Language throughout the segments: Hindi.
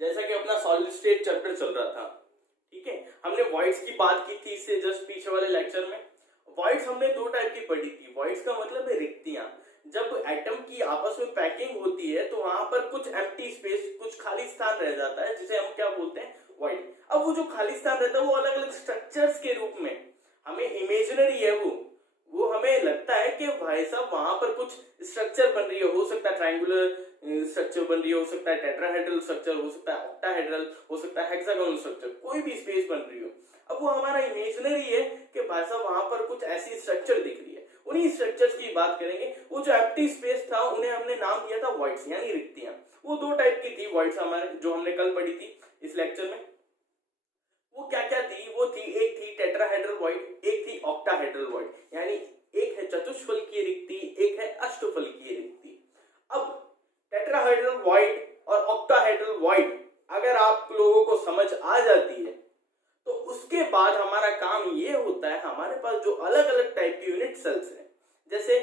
जैसा कि अपना सॉलिड स्टेट चैप्टर चल रहा था, ठीक है, हमने वॉइड्स की बात की थी इससे जस्ट पीछे वाले लेक्चर में। वॉइड्स हमने दो टाइप की पढ़ी थी। वॉइड्स का मतलब है रिक्तियां। जब एटम की आपस में पैकिंग होती है तो वहां पर कुछ एम्प्टी स्पेस, कुछ खाली स्थान रह जाता है, जिसे हम क्या बोलते हैं, वॉइड। अब वो जो खाली स्थान रहता है वो अलग अलग स्ट्रक्चर्स के रूप में, हमें इमेजिनरी है वो हमें लगता है कि भाई साहब वहां पर कुछ स्ट्रक्चर बन रही है, हो सकता है ट्रायंगुलर स्ट्रक्चर बन रही है, हो सकता है टेट्राहेड्रल स्ट्रक्चर, हो सकता है ऑक्टाहेड्रल, हो सकता है हेक्सागोनल स्ट्रक्चर, कोई भी स्पेस बन रही हो। अब वो हमारा इमेजिनरी है कि भाई साहब वहां पर कुछ ऐसी स्ट्रक्चर दिख रही है, उन्हीं स्ट्रक्चर्स की बात करेंगे। वो जो एम्प्टी स्पेस था उन्हें हमने नाम दिया था वॉइड्स, यानी रिक्तियां। वो दो टाइप की थी वॉइड्स हमारे, जो हमने कल पढ़ी थी इस लेक्चर में। वो क्या क्या थी? वो थी, एक थी टेट्राहेड्रल वॉइड, एक थी ऑक्टाहेड्रल वॉइड, यानी एक है चतुष्फलकीय रिक्ति, एक है अष्टफलकीय रिक्ति। अब टेट्राहेड्रल वॉइड और ऑक्टाहेड्रल वॉइड अगर आप लोगों को समझ आ जाती है तो उसके बाद हमारा काम ये होता है, हमारे पास जो अलग अलग टाइप की यूनिट सेल्स हैं, जैसे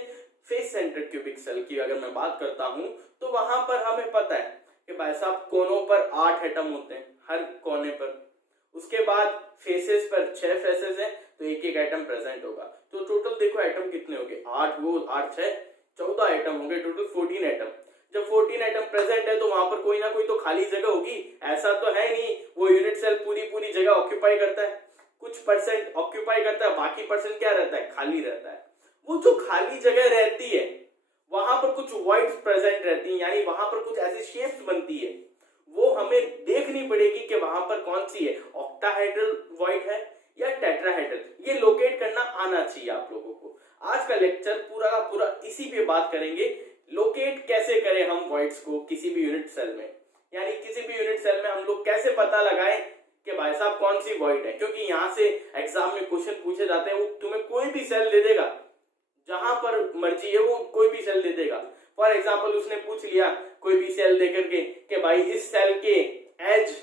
फेस सेंटर्ड क्यूबिक सेल की अगर मैं बात करता हूं तो वहां पर हमें पता है कि भाई साहब कोनों पर 8 एटम होते हैं हर कोने पर। उसके बाद फेसेस पर 6 फेसेस हैं तो एक एक एटम प्रेजेंट होगा। तो टोटल देखो एटम कितने होंगे, 8 वो 8 6 14 एटम होंगे, टोटल 14 एटम। जब 14 एटम प्रेजेंट है तो वहां पर कोई ना कोई तो खाली जगह होगी, ऐसा तो है नहीं वो यूनिट सेल पूरी जगह ऑक्यूपाई करता है, कुछ परसेंट ऑक्यूपाई करता है, बाकी परसेंट क्या रहता है, खाली रहता है। वो जो खाली जगह रहती है वहां पर कुछ वॉइड्स प्रेजेंट रहती है, यानी वहां पर कुछ ऐसी शेप्स बनती है, वो हमें देखनी पड़ेगी कि वहां पर कौन सी है, ऑक्टाहेड्रल वॉइड है या टेट्राहेड्रल, ये लोकेट करना आना चाहिए आप लोगों को। आज का लेक्चर पूरा का पूरा इसी पे बात करेंगे, लोकेट कैसे करें हम वॉइड्स को किसी भी यूनिट सेल में, यानी किसी भी यूनिट सेल में हम लोग कैसे पता लगाएं कि भाई साहब कौन सी वॉइड है। क्योंकि यहां से एग्जाम में क्वेश्चन पूछे जाते हैं, वो तुम्हें कोई भी सेल दे देगा, जहां पर मर्जी है वो कोई भी सेल दे देगा। फॉर एग्जाम्पल उसने पूछ लिया कोई भी सेल देकर के कि भाई इस सेल के एज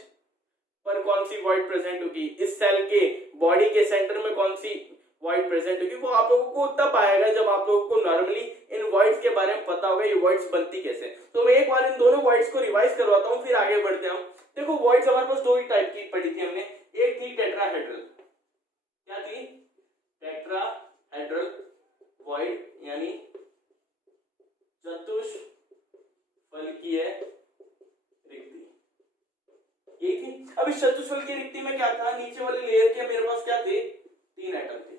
पर कौन सी वॉइड प्रेजेंट होगी, इस सेल के बॉडी के सेंटर में कौन सी वॉइड प्रेजेंट होगी। वो आप लोगों को तब आएगा जब आप लोगों को नॉर्मली इन वॉइड्स के बारे में पता होगा ये वॉइड्स बनती कैसे। तो मैं एक बार इन दोनों वॉइड्स को रिवाइज करवाता हूं, फिर आगे बढ़ते हैं हम। देखो वॉइड्स हमारे पास दो ही टाइप की पढ़ी थी हमने, एक थी टेट्राहेड्रल, क्या थी, टेट्राहेड्रल वॉइड यानी चतुष्फलकीय रिक्ति, ये थी। अब इस चतुष्फलकीय रिक्ति में क्या था, नीचे वाली लेयर के मेरे पास क्या थे, 3 एटम थे,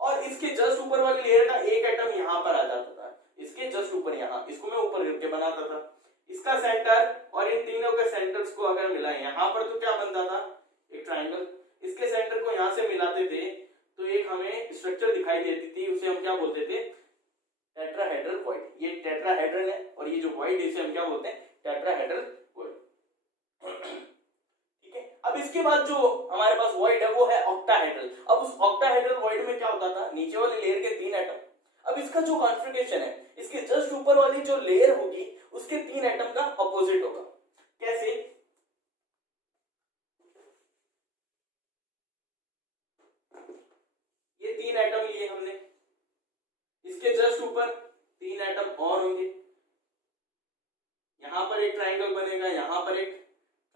और इसके जस्ट ऊपर वाली लेयर का एक एटम यहां पर आ जाता था, इसके जस्ट ऊपर, यहां इसको मैं ऊपर करके बनाता था। इसका सेंटर और इन तीनों के सेंटर्स को अगर मिलाएं यहां पर तो क्या बनता था, एक ट्रायंगल। इसके सेंटर को यहां से मिलाते थे तो एक हमें स्ट्रक्चर दिखाई देती थी, उसे हम क्या बोलते थे, टेट्राहेड्रल वॉइड। ये टेट्राहेड्रल है और ये जो वॉइड है इसे हम क्या बोलते हैं, टेट्राहेड्रल वॉइड। ठीक है, अब इसके बाद जो हमारे पास वॉइड है वो है ऑक्टाहेड्रल। अब उस ऑक्टाहेड्रल वॉइड में क्या होता था, नीचे वाली लेयर के 3 एटम, अब इसका जो कॉन्फ़िगरेशन है, इसके जस्ट ऊपर वाली जो लेयर होगी उसके 3 एटम का अपोजिट होगा। कैसे, ये 3 एटम लिए हमने, इसके जस्ट ऊपर 3 एटम और होंगे, यहां पर एक ट्रायंगल बनेगा, यहां पर एक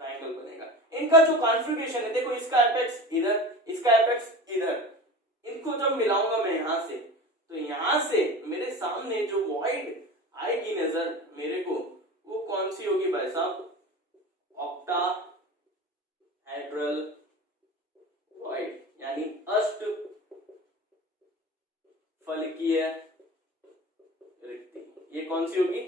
ट्रायंगल बनेगा। इनका जो कॉन्फ़िगरेशन है, देखो इसका एपेक्स इधर, इसका एपेक्स इधर, इनको जब मिलाऊंगा मैं यहां से, तो यहां से मेरे सामने जो वॉइड आएगी नजर मेरे को, वो कौन सी होगी भाई साहब, ऑक्टाहेड्रल वॉइड, यानी अष्टफलकीय रिक्ति। ये कौन सी होगी,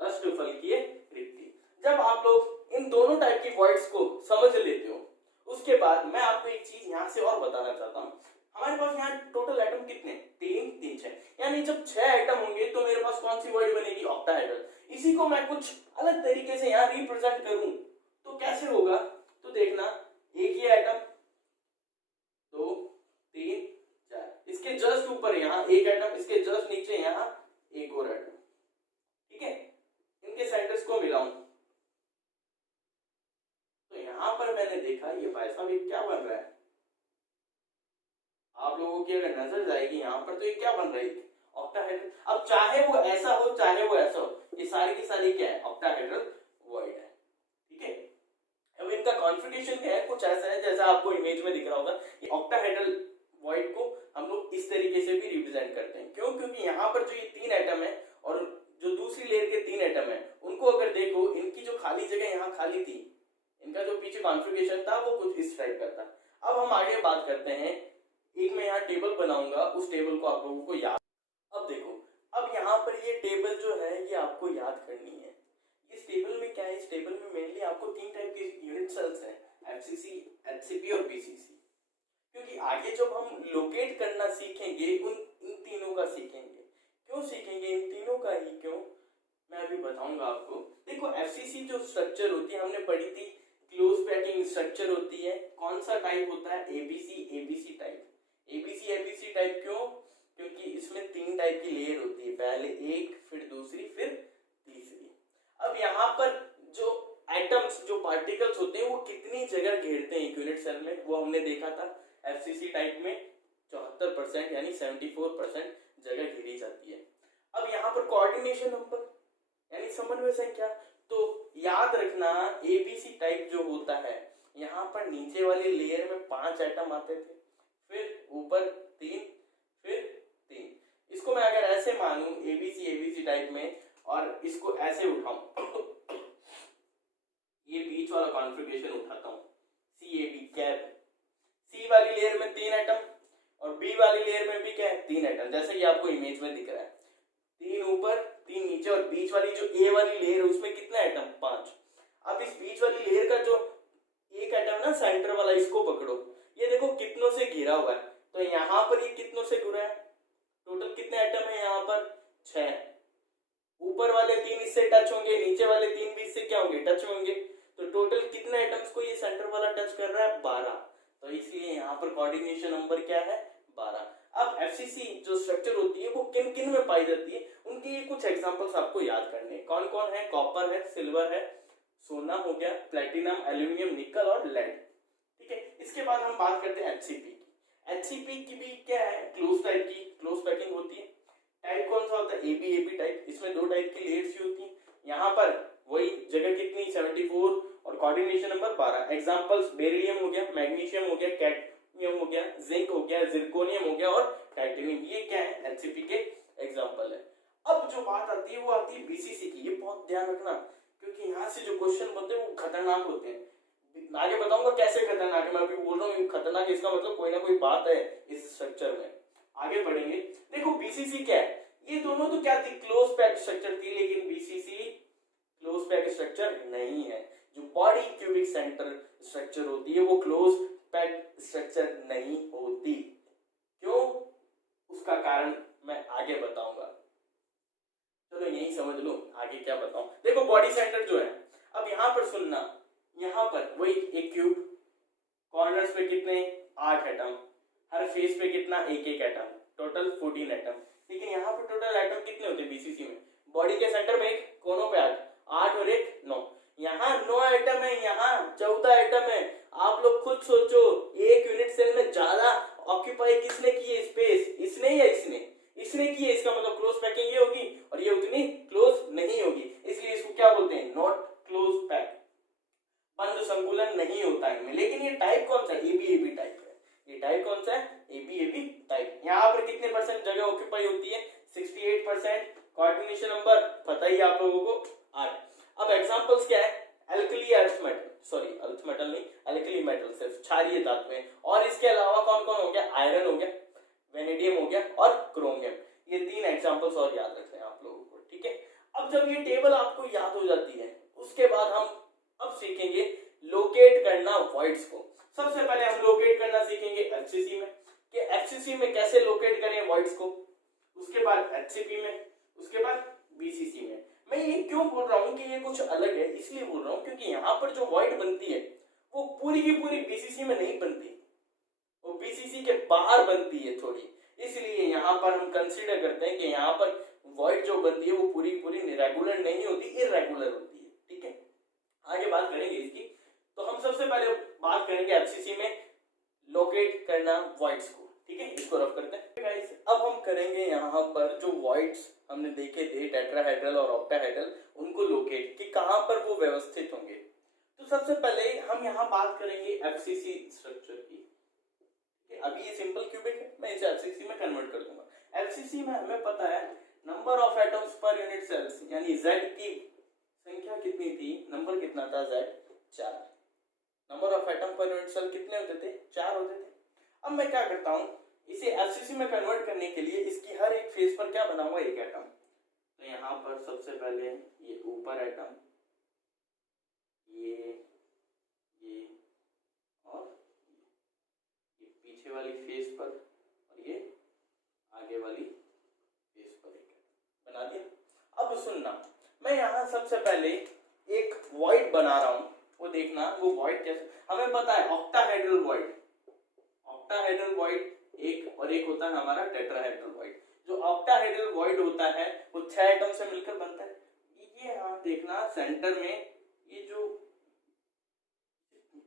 अष्टफलकीय रिक्ति। जब आप लोग इन दोनों टाइप की वॉइड्स को समझ लेते हो, उसके बाद मैं आपको एक चीज यहां से और बताना चाहता हूं। हमारे पास यहाँ टोटल एटम कितने, 3 3 6, यानी जब 6 एटम होंगे तो मेरे पास कौन सी वॉइड बनेगी, ऑक्टाहेड्रल। इसी को मैं कुछ अलग तरीके से यहाँ रिप्रेजेंट करूं तो कैसे होगा, तो देखना, एक ही एटम, 2 3 4, इसके जस्ट ऊपर यहाँ एक एटम, इसके जस्ट नीचे यहाँ एक और एटम, ठीक है। इनके सेंटर्स को मिलाऊं तो यहां पर मैंने देखा ये भाई साहब ये क्या बन रहा है, आप लोगों की अगर नजर जाएगी यहां पर तो ये क्या बन रही है, ऑक्टाहेड्रल। अब चाहे वो ऐसा हो चाहे वो ऐसा हो, ये सारी की सारी क्या है, ऑक्टाहेड्रल वॉइड है, ठीक है। कॉन्फ़िगरेशन क्या है, कुछ ऐसा है जैसा आपको इमेज में दिख रहा होगा। ये ऑक्टाहेड्रल वॉइड को हम लोग इस तरीके से भी रिप्रेजेंट करते हैं। क्यों? क्योंकि यहाँ पर जो ये 3 एटम है और जो दूसरी लेयर के 3 एटम है, उनको अगर देखो, इनकी जो खाली जगह यहाँ खाली थी, इनका जो पीछे कॉन्फ़िगरेशन था वो कुछ इस टाइप का था। अब हम आगे बात करते हैं, एक मैं यहाँ टेबल बनाऊंगा, उस टेबल को आप लोगों को याद। अब देखो, अब यहाँ पर ये टेबल जो है ये आपको याद करनी है। इस टेबल में क्या है, इस टेबल में मेनली आपको 3 टाइप के यूनिट सेल्स हैं, एफसीसी, एचसीपी और बीसीसी। क्योंकि आगे जब हम लोकेट करना सीखेंगे इन तीनों का सीखेंगे। क्यों सीखेंगे इन तीनों का ही, क्यों, मैं अभी बताऊंगा आपको। देखो एफसीसी जो स्ट्रक्चर होती है हमने पढ़ी थी, क्लोज पैकिंग स्ट्रक्चर होती है। कौन सा टाइप होता है? ABC type. एबीसी टाइप क्यों? क्योंकि इसमें 3 टाइप की लेयर होती है, पहले एक, फिर दूसरी, फिर तीसरी। अब यहाँ पर जो एटम्स, जो पार्टिकल्स होते हैं वो कितनी जगह घेरते हैं एक यूनिट सेल में, वो हमने देखा था। एफसीसी टाइप में 74% यानी 74% जगह घेरी जाती है। अब यहाँ पर कोऑर्डिनेशन नंबर यानी समन्वय संख्या, तो याद रखना एबीसी टाइप जो होता है, यहाँ पर नीचे वाली लेयर में 5 एटम आते थे, फिर ऊपर 3, फिर 3। इसको मैं अगर ऐसे मानूं एबीसी टाइप में और इसको ऐसे उठाऊं ये बीच वाला कॉन्फ़िगरेशन उठाता हूं, सीएबी कैप, सी वाली लेयर में 3 एटम और बी वाली लेयर में भी क्या है, 3 एटम, जैसे कि आपको इमेज में दिख रहा है। 3 ऊपर 3 नीचे और बीच वाली जो ए वाली लेयर है उसमें कितना एटम, 5। अब इस बीच वाली लेयर का जो एक एटम ना सेंटर वाला, इसको पकड़ो, ये देखो कितनों से घिरा हुआ है। तो यहाँ पर ये कितनों से घिरा है, टोटल कितने एटम है यहाँ पर, 6। ऊपर वाले 3 इससे टच होंगे, नीचे वाले 3 भी इससे क्या होंगे, टच होंगे। तो टोटल कितने एटम्स को ये सेंटर वाला टच कर रहा है, 12। तो इसलिए यहाँ पर कोऑर्डिनेशन नंबर क्या है, 12। अब एफसीसी जो स्ट्रक्चर होती है वो किन किन में पाई जाती है, उनके कुछ एग्जांपल्स आपको याद करने हैं। कौन कौन है? कॉपर है, सिल्वर है, सोना हो गया, प्लेटिनम, एल्यूमिनियम, निकल और लेड। ठीक है, इसके बाद हम बात करते हैं एचसीपी की। एचसीपी की भी क्या है, क्लोज टाइप की क्लोज पैकिंग होती है। टाइप कौन सा होता है, एबी टाइप। इसमें 2 टाइप की लेयर्स होती है। यहाँ पर वही जगह कितनी, 74 और कोऑर्डिनेशन नंबर 12। एग्जांपल्स बेरिलियम हो गया, मैग्नीशियम हो गया, कैडमियम हो गया, जिंक हो गया, जिरकोनियम हो गया और टाइटेनियम। ये क्या है, एचसीपी के एग्जांपल है। अब जो बात आती है वो आती है बीसीसी की। ये बहुत ध्यान रखना क्योंकि यहाँ से जो क्वेश्चन बनते हैं वो खतरनाक होते हैं। आगे बताऊंगा कैसे खतरनाक है, मैं अभी बोल रहा हूँ खतरनाक, इसका मतलब कोई ना कोई बात है इस स्ट्रक्चर में। आगे बढ़ेंगे, देखो बीसीसी क्या है, ये दोनों तो क्या थी, क्लोज पैक स्ट्रक्चर थी, लेकिन बीसीसी क्लोज पैक स्ट्रक्चर नहीं है। जो बॉडी क्यूबिक सेंटर स्ट्रक्चर होती है वो क्लोज पैक स्ट्रक्चर नहीं होती। क्यों? उसका कारण मैं आगे बताऊंगा। चलो यही समझ लो आगे क्या बताऊं। देखो बॉडी सेंटर जो है, अब यहां पर सुनना, यहां पर वही एक क्यूब, कॉर्नर्स पे कितने, 8 एटम, हर फेस पे कितना, एक एटम, टोटल 14 एटम। लेकिन यहाँ पर टोटल एटम कितने होते हैं बीसीसी में, बॉडी के सेंटर में 1, कोनों पे 8 और 1 9। यहाँ 9 एटम है, यहाँ 14 एटम है। आप लोग खुद सोचो, एक यूनिट सेल में ज्यादा ऑक्यूपाई किसने की है स्पेस, इसने या इसने की है। इसका मतलब क्लोज पैकिंग ये होगी और ये उतनी क्लोज नहीं होगी, इसलिए इसको क्या बोलते हैं, नॉट क्लोज पैक, बंद संकुलन नहीं होता इनमें। लेकिन ये टाइप कौन सा, एबी टाइप है। ये टाइप कौन सा है, एबी टाइप। यहाँ पर कितने परसेंट जगह ऑक्यूपाई होती है, 68%। कोऑर्डिनेशन नंबर पता ही आप लोगों को, 8। अब एग्जांपल्स क्या है, alkali earth metal, sorry earth metal नहीं, एल्कली मेटल सिर्फ क्षारीय धातुएं। और इसके अलावा कौन कौन हो गया, आयरन हो गया, वेनेडियम हो गया और क्रोमियम। ये 3 एग्जांपल्स और याद रखते हैं आप लोगों को। ठीक है, अब जब ये टेबल आपको याद हो जाती है, उसके बाद हम अब सीखेंगे लोकेट करना वॉइड्स को। सबसे पहले हम लोकेट करना सीखेंगे एफसीसी में, कि एफसीसी में कैसे लोकेट करें वॉइड्स को, उसके बाद एचसीपी में, उसके बाद बीसीसी में। मैं ये क्यों बोल रहा हूँ कि ये कुछ अलग है, इसलिए बोल रहा हूँ क्योंकि यहाँ पर जो वॉइड बनती है वो पूरी की पूरी बीसीसी में नहीं बनती, वो बीसीसी के बाहर बनती है थोड़ी। इसलिए यहाँ पर हम कंसीडर करते हैं कि यहाँ पर वॉइड जो बनती है वो पूरी पूरी रेगुलर नहीं होती, इररेगुलर होती है। ठीक है, आगे बात करेंगे इसकी। तो हम सबसे पहले बात करेंगे एफसीसी में लोकेट करना वॉइड्स को। ठीक है, इसको रफ करते हैं गाइस। अब हम करेंगे यहाँ पर जो वॉइड्स हमने देखे थे टेट्राहेड्रल और ऑक्टाहेड्रल, उनको लोकेट कि कहाँ पर वो व्यवस्थित होंगे। तो सबसे पहले हम यहाँ बात करेंगे FCC स्ट्रक्चर की। अभी ये सिंपल क्यूबिक है, मैं इसे FCC में कन्वर्ट कर दूंगा। FCC में हमें पता है number of atoms per unit cells, यानी Z की संख्या कितनी थी, नंबर कितना था, Z 4। Number of atom per unit cell कितने होते थे, 4 होते थे। अब मैं क्या करता हूँ, इसे FCC में कन्वर्ट करने के लिए इसकी हर एक फेस पर क्या बनाऊंगा, एक एटम। तो यहाँ पर सबसे पहले ये ऊपर एटम, ये और ये पीछे वाली फेस पर, और ये आगे वाली फेस पर एक बना दिया। अब सुनना, मैं यहाँ सबसे पहले एक वॉइड बना रहा हूँ, वो देखना वो वॉइड कैसे। हमें पता है ऑक्टाहेड्रल वॉइड, ऑक्टाहेड्रल वॉइड एक, और एक होता है हमारा टेट्राहेड्रल वॉइड। जो ऑक्टाहेड्रल वॉइड होता है वो 6 एटम से मिलकर बनता है। ये यहाँ देखना सेंटर में, ये जो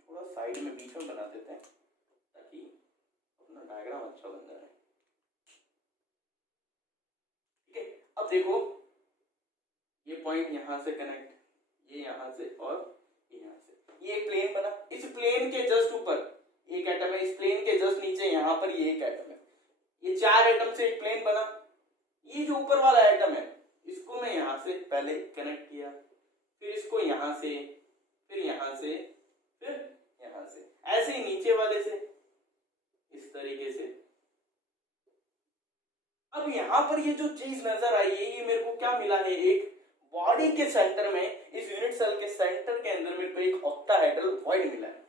थोड़ा साइड में बीच में बना देते हैं ताकि अपना डायग्राम अच्छा बन जाए। ठीक है, अब देखो ये पॉइंट यहाँ से कनेक्ट, ये यहाँ से और ये यहाँ से, ये एक प्लेन बना। इस प्लेन के जस्ट ऊपर एक एटम है, इस प्लेन के जस्ट नीचे यहाँ पर ये एक एटम है। ये 4 एटम से एक प्लेन बना। ये जो ऊपर वाला एटम है इसको मैं यहाँ से पहले कनेक्ट किया, फिर इसको यहाँ से, फिर यहाँ से, फिर यहाँ से, ऐसे ही नीचे वाले से इस तरीके से। अब यहाँ पर ये जो चीज नजर आई है, ये मेरे को क्या मिला है, एक बॉडी के सेंटर में, इस यूनिट सेल के सेंटर के अंदर मेरे को एक ऑक्टाहेड्रल वॉइड मिला है।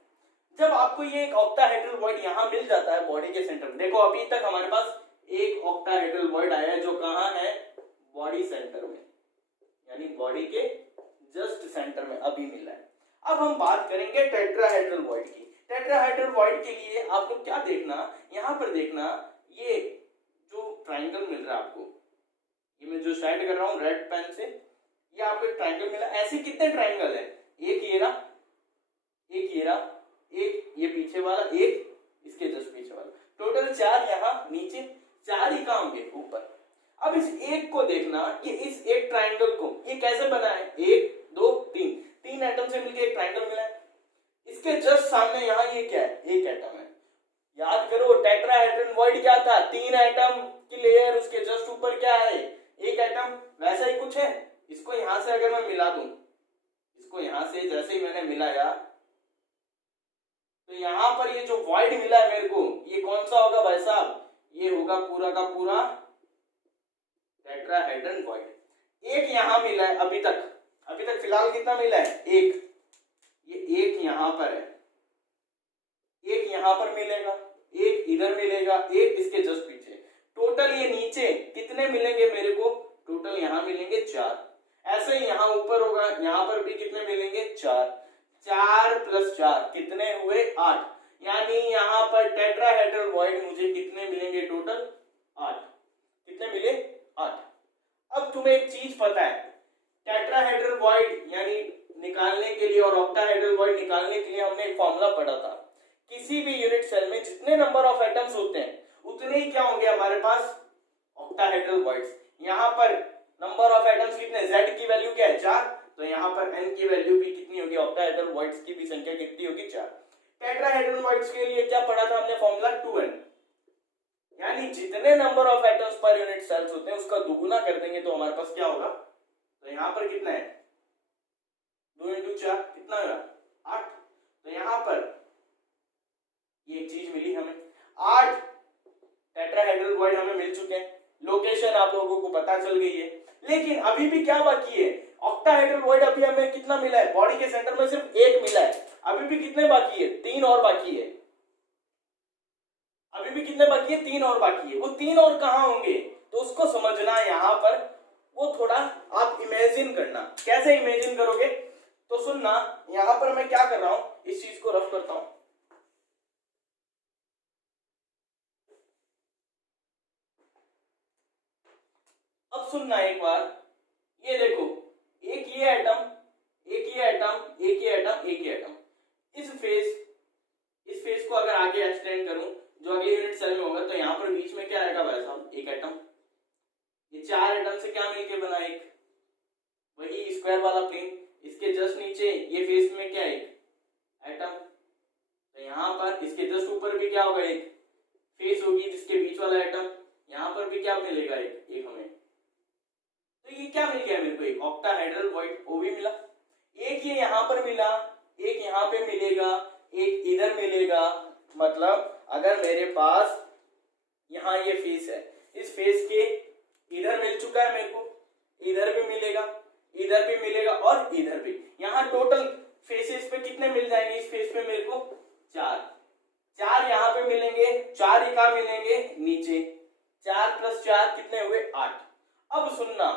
जब आपको ये एक ऑक्टाहेड्रल वॉइड यहाँ मिल जाता है बॉडी के सेंटर में, देखो अभी तक हमारे पास एक ऑक्टाहेड्रल वॉइड आया है जो कहाँ है, बॉडी सेंटर में, यानी बॉडी के जस्ट सेंटर में अभी मिला है। अब हम बात करेंगे टेट्राहेड्रल वॉइड की। टेट्राहेड्रल वॉइड के लिए आपको क्या देखना, यहाँ पर देखना, ये जो ट्राइंगल मिल रहा है आपको, ये मैं जो साइड कर रहा हूँ रेड पेन से, ये आपको एक ट्राइंगल मिला। ऐसे कितने ट्राइंगल है, एक ये रहा, एक ये रहा, एक ये पीछे वाला, एक इसके जस्ट पीछे वाला, टोटल 4 यहाँ नीचे, 4 ही कहाँ होंगे, ऊपर। अब इस एक को देखना, ये इस एक ट्राइंगल को ये कैसे बना है, 1 2 3 एटम से मिलकर एक ट्राइंगल मिला है। इसके जस्ट सामने यहाँ ये क्या है, एक एटम है। याद करो टेट्राहेड्रल वॉइड क्या था, 3 एटम की लेयर, उसके जस्ट ऊपर क्या है, एक एटम। वैसा ही कुछ है। इसको यहां से अगर मैं मिला दूं, इसको यहां से जैसे ही मैंने मिलाया, तो यहां पर ये जो वॉइड मिला है मेरे को, ये कौन सा होगा भाई साहब, ये होगा पूरा का पूरा टेट्राहेड्रल वॉइड। एक यहां मिला है अभी तक फिलहाल कितना मिला है, एक। ये एक यहां पर है, एक यहां पर मिलेगा, एक इधर मिलेगा, एक इसके जस्ट पीछे। टोटल ये नीचे कितने मिलेंगे मेरे को, टोटल यहां मिलेंगे 4। ऐसे ही यहां ऊपर होगा, यहां पर भी कितने मिलेंगे, 4। 4 + 4 कितने हुए, 8। यानी यहां पर टेट्राहेड्रल वॉइड मुझे कितने मिलेंगे, टोटल 8। कितने मिले, 8। अब तुम्हें एक चीज पता है, टेट्राहेड्रल वॉइड यानी निकालने के लिए और ऑक्टाहेड्रल वॉइड निकालने के लिए हमने एक फॉर्मूला पढ़ा था। किसी भी यूनिट सेल में जितने नंबर ऑफ एटम्स होते हैं उतने ही क्या होंगे हमारे पास, ऑक्टाहेड्रल वॉइड्स। यहाँ पर नंबर ऑफ एटम्स कितने, Z की वैल्यू क्या है, 4, तो यहाँ पर N की वैल्यू भी कितनी होगी, ऑक्टाहेड्रल वॉइड्स की भी संख्या कितनी होगी, 4। टेट्राहेड्रल वॉइड्स के लिए क्या पढ़ा था हमने फॉर्मूला, 2N, यानी जितने number of atoms per unit cells होते हैं उसका दुगुना कर देंगे तो हमारे पास क्या होगा। तो यहाँ पर कितना है, 2 × 4 कितना होगा, 8। तो यहाँ पर ये चीज मिली हमें, 8 टेट्राहेड्रल वॉइड हमें मिल चुके हैं। लोकेशन आप लोगों को पता चल गई है, लेकिन अभी भी क्या बाकी है, ऑक्टाहेड्रल वॉइड अभी हमें कितना मिला है, बॉडी के सेंटर में सिर्फ एक मिला है। अभी भी कितने बाकी है, 3 और बाकी है। अभी भी कितने बाकी है, 3 और बाकी है। वो 3 और कहां होंगे, तो उसको समझना है यहाँ पर, वो थोड़ा आप इमेजिन करना। कैसे इमेजिन करोगे, तो सुनना, यहाँ पर मैं क्या कर रहा हूं, इस चीज को रफ करता हूं। अब सुनना एक बार, ये देखो, एक ये एटम, एक ये एटम, एक ये एटम, एक ये एटम। इस फेस को अगर आगे एक्सटेंड करूं जो अगले यूनिट सेल में होगा, तो यहाँ पर बीच में क्या आएगा भाई साहब, एक एटम। ये 4 एटम से क्या मिलके बना, एक वही स्क्वायर वाला प्लेन। इसके जस्ट नीचे ये फेस में क्या है, भी क्या होगा, एक फेस होगी जिसके बीच वाला एटम, यहाँ पर भी क्या मिलेगा, एक हमें। तो ये क्या मिल गया मेरे को, एक ऑक्टाहेड्रल वॉइड, वो भी मिला। एक ये यहाँ पर मिला, एक यहाँ पे मिलेगा, एक इधर मिलेगा। मतलब अगर मेरे पास यहाँ ये फेस है, इस फेस के इधर मिल चुका है मेरे को, इधर भी मिलेगा, इधर भी मिलेगा और इधर भी। यहाँ टोटल फेसेस पे कितने मिल जाएंगे, इस फेस पे मेरे को 4 यहाँ पे मिलेंगे, 4 ही कहाँ मिलेंगे, नीचे। 4 + 4 कितने हुए, 8। अब सुनना,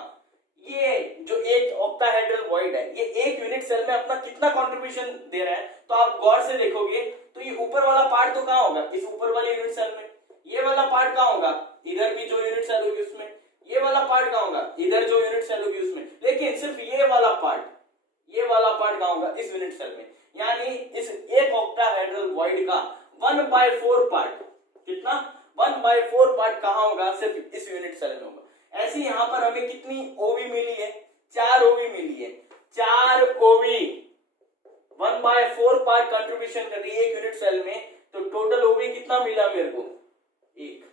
ये जो एक ऑक्टाहेड्रल वॉइड है, ये एक यूनिट सेल में अपना कितना कंट्रीब्यूशन दे रहा है, तो आप गौर से देखोगे तो ये ऊपर वाला पार्ट तो कहाँ होगा, इस ऊपर वाले यूनिट सेल में। ये वाला पार्ट कहाँ होगा, इधर भी जो यूनिट सेल होगी उसमें। ये वाला पार्ट कहाँ होगा, इधर जो यूनिट सेल होगी उसमें। लेकिन सिर्फ ये वाला पार्ट कहाँ होगा, इस यूनिट सेल में। यानी इस एक ऑक्टाहेड्रल वॉइड का 1/4 पार्ट, कितना, 1/4 पार्ट कहाँ होगा, सिर्फ इस यूनिट सेल में होगा। ऐसे यहाँ पर हमें कितनी ओवी मिली है, 4 ओवी मिली है। 4 ओवी 1/4 पार्ट कंट्रीब्यूशन कर रही है एक यूनिट सेल में। तो टोटल ओवी कितना मिला मेरे को, 1।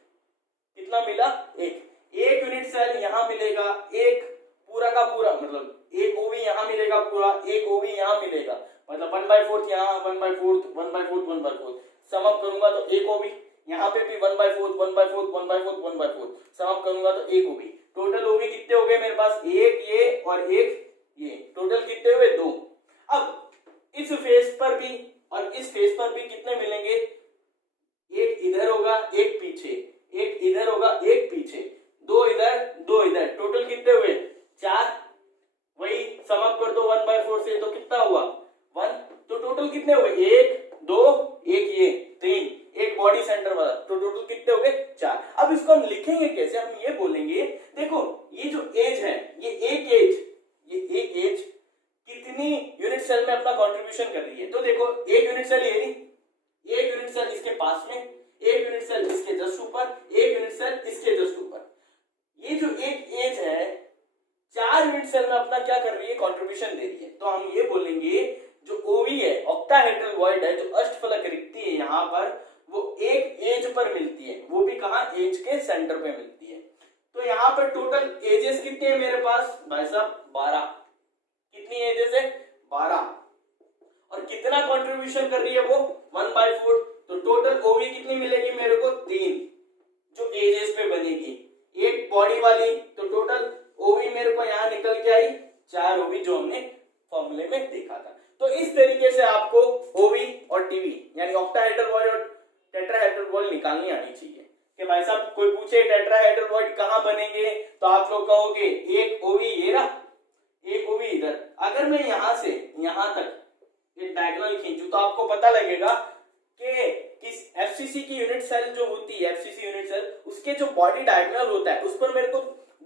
कितना मिला, 1। एक यूनिट सेल यहाँ मिलेगा, एक पूरा का पूरा, मतलब एक ओवी यहाँ मिलेगा पूरा, एक ओवी यहाँ मिलेगा, मतलब 1/4 यहाँ, 1/4, 1/4, 1/4। सम अप करूंगा तो एक ओवी, यहाँ पे भी 1/4, 1/4, 1/4, 1/4। सम अप करूंगा तो एक ओवी। टोटल ओवी कितने हो गए मेरे पास, एक ये और एक ये, टोटल कितने हुए, 2। अब इस फेस पर भी और इस फेस पर भी कितने मिलेंगे, एक इधर होगा, एक पीछे, एक इधर होगा, एक पीछे, 2 इधर, 2 इधर। टोटल कितने हुए, 4। वही सम अप कर दो 1/4 से, तो कितना हुआ, 1। तो टोटल कितने हुए, 1, 2, एक ये 3, एक बॉडी सेंटर वाला। तो टोटल कितने हो गए, 4। अब इसको हम लिखेंगे कैसे, हम ये बोलेंगे, देखो ये जो एज है, ये एक एज कितनी यूनिट सेल में अपना कंट्रीब्यूशन कर रही है। तो देखो एक यूनिट सेल ये नहीं, एक यूनिट सेल इसके पास में, एक यूनिट सेल इसके जस्ट ऊपर, एक यूनिट सेल इसके जस्ट ऊपर। ये जो एक एज है 4 यूनिट सेल में अपना क्या कर रही है, कंट्रीब्यूशन दे रही है। तो हम ये बोलेंगे जो ओवी है, ऑक्टाहेड्रल वॉइड है, जो अष्टफलक रिक्ति है यहाँ पर, वो एक एज पर मिलती है, वो भी कहाँ, एज के सेंटर पे मिलती है। तो यहाँ पर टोटल एजेस कितने हैं मेरे पास, भाई साहब 12। कितनी एजेस है, 12। और कितना कंट्रीब्यूशन कर रही है वो, 1/4। तो टोटल ओवी कितनी मिलेगी मेरे को, 3, जो एजेस पे बनेगी, एक बॉडी वाली। तो टोटल ओवी मेरे को यहाँ निकल के आई 4 ओवी, जो हमने फॉर्मूले में देखा था। तो इस तरीके से आपको ओवी और टीवी यानी ऑक्टाहेड्रल वॉइड और टेट्राहेड्रल वॉइड निकालनी आनी चाहिए। कि भाई साहब कोई पूछे टेट्राहेड्रल वॉइड कहाँ बनेंगे, तो आप लोग कहोगे एक ओवी ये रहा, एक ओवी इधर। अगर मैं यहाँ से यहाँ तक एक डायगोनल खींचूं तो आपको पता लगेगा कि किस एफसीसी की यूनिट सेल जो होती है, एफसीसी यूनिट सेल, उसके जो बॉडी डायगोनल होता है उस पर मेरे को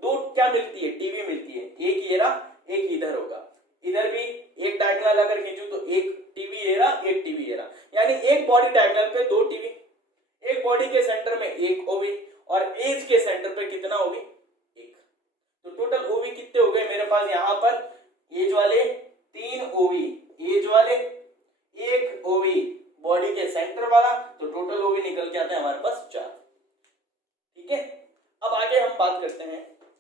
2 क्या मिलती है, टीवी मिलती है। एक ये रहा, एक इधर होगा। इधर भी एक डायगोनल अगर खींचूं तो एक टीवी ये रहा, एक टीवी ये रहा। यानी एक बॉडी डायगोनल पे 2 टीवी, एक बॉडी के सेंटर में एक ओवी, और एज के सेंटर पे कितना ओवी, 1। तो टोटल ओवी कितने हो गए मेरे पास, यहाँ पर एज वाले 3 ओवी, एज वाले 1 ओवी, बॉडी के सेंटर वाला। तो टोटल ओवी निकल के आता है हमारे पास 4। ठीक है, अब आगे हम बात करते हैं